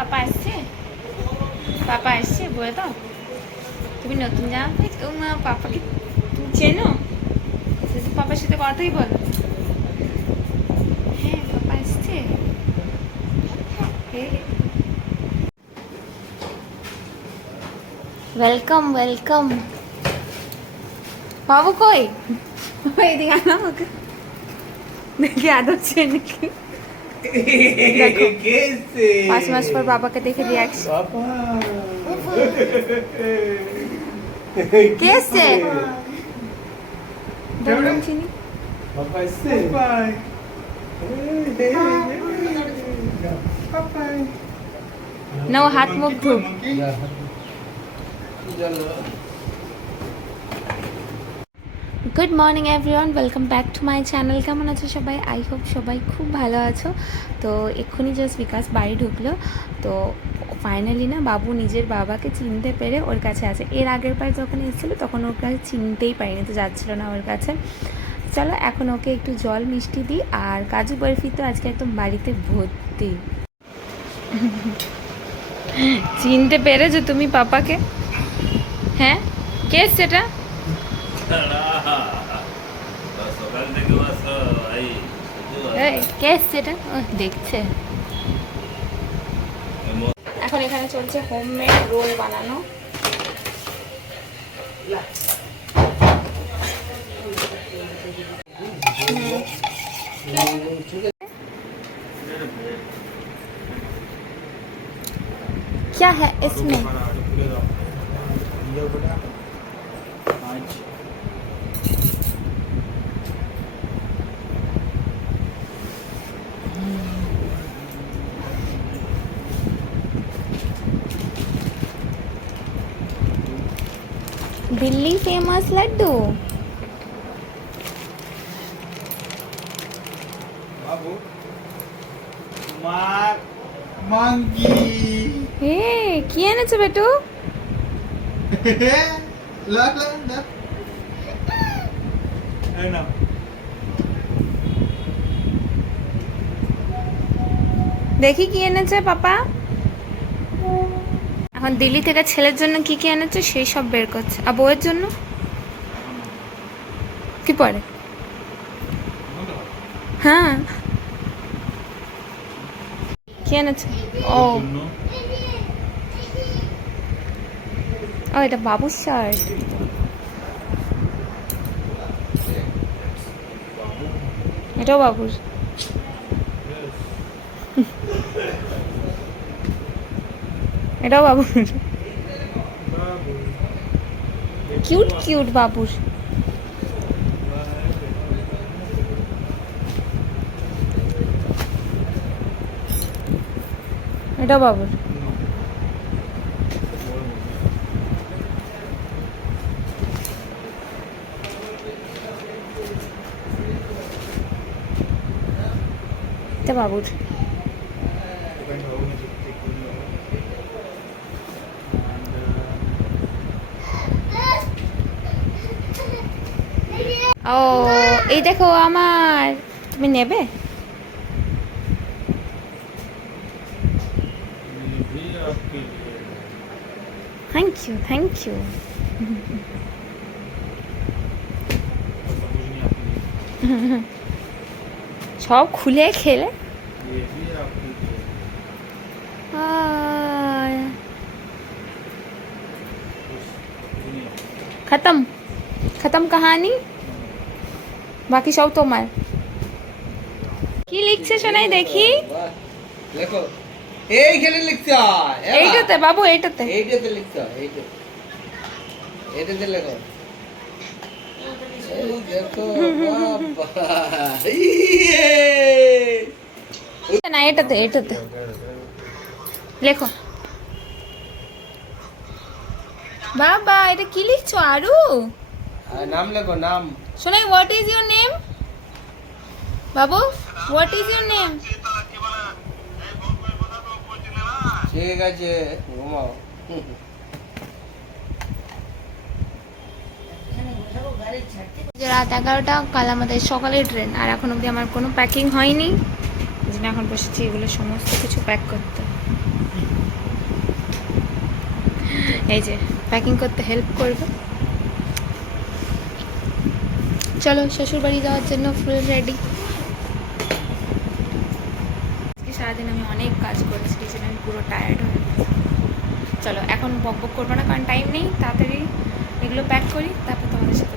পাপা আসছে? পাপা আসছে বলে দাও। তুমি নতুন জামা পেয়েছ ও মা পাপাকে তুমি চেনো? তো পাপার সাথে কথাই বলো। হ্যাঁ পাপা আসছে। ওয়েলকাম ওয়েলকাম বাবু কই? এদিকে আনো ওকে দেখি আদর চেয়ে নাকি। Que que é Faça mais por baba que tem que reax. Papá. Que é Papai. Papai. Papai. Não, rato no grupo. Já, rato. Já, good morning everyone welcome back to my channel কেমন আছো সবাই? আই হোপ সবাই খুব ভালো আছো। তো এক্ষুনি just বিকাশ বাড়ি ঢুকলো। তো ফাইনালি না বাবু নিজের বাবাকে চিনতে পেরে ওর কাছে আছে। এর আগের বার যখন এসেছিল, তখন ওর কাছে চিনতেই পারিনি, তো যাচ্ছিল না ওর কাছে। চলো, এখন ওকে একটু জল মিষ্টি দিই। আর কাজু বরফি তো আজকে একদম বাড়িতে ভর্তি। চিনতে পেরেছ তুমি পাপাকে? হ্যাঁ? কে সেটা সকাল থেকে বাস এই এই, কে এসছে এটা ও, দেখছে এখন এখানে চলছে হোমমেড রোল বানানো क्या है इसमें দিল্লি ফেমাস লাড্ডু হে কি এনেছো বেটু দেখি কি এনেছে পাপা এখন দিল্লি থেকে ছেলের জন্য কি কি এনেছে সেই সব বের করছে। আর বউয়ের জন্য? কি পরে? হ্যাঁ। কি এনেছে? ও। ও, এটা বাবুর শার্ট। এটাও বাবুর। এটাও বাবুর কিউট কিউট বাবুর এটাও বাবুর। এটা বাবুর। ও এই দেখো আমার তুমি নেবে থ্যাংক ইউ থ্যাংক ইউ সব খুলে খেলে আয়। খতম খতম কাহানি বাকি সব তোমার। কি লিখছে শোনাই দেখি? লেখো এইখানে লিখতে হয় এইটাতে বাবু এইটাতে। এইটাতে লিখতে হয় এইটা এটাতে লেখো। এই দেখো বাবা ইয়ে! না এটাতে এটাতে লেখো। বাবা এটা কি লিখছো আরু? নাম লেখো নাম। শোনাই হোয়াট ইজ ইউর নেম বাবু হোয়াট ইজ ইউর নেম ঠিক আছে ঘুমাও। রাত এগারোটা কাল আমাদের সকালের ট্রেন আর এখন অবধি আমার কোনো প্যাকিং হয়নি। জন্য এখন বসেছি এগুলো সমস্ত কিছু প্যাক করতে। এই যে প্যাকিং করতে হেল্প করবে। চলো শ্বশুর বাড়ি যাওয়ার জন্য ফুল রেডি সারাদিন আমি অনেক কাজ করেছি জন্য আমি পুরো টায়ার্ড হয়ে চলো, এখন বক বক করব না, কারণ টাইম নেই, তাড়াতাড়ি এগুলো প্যাক করি, তারপর তোমাদের সাথে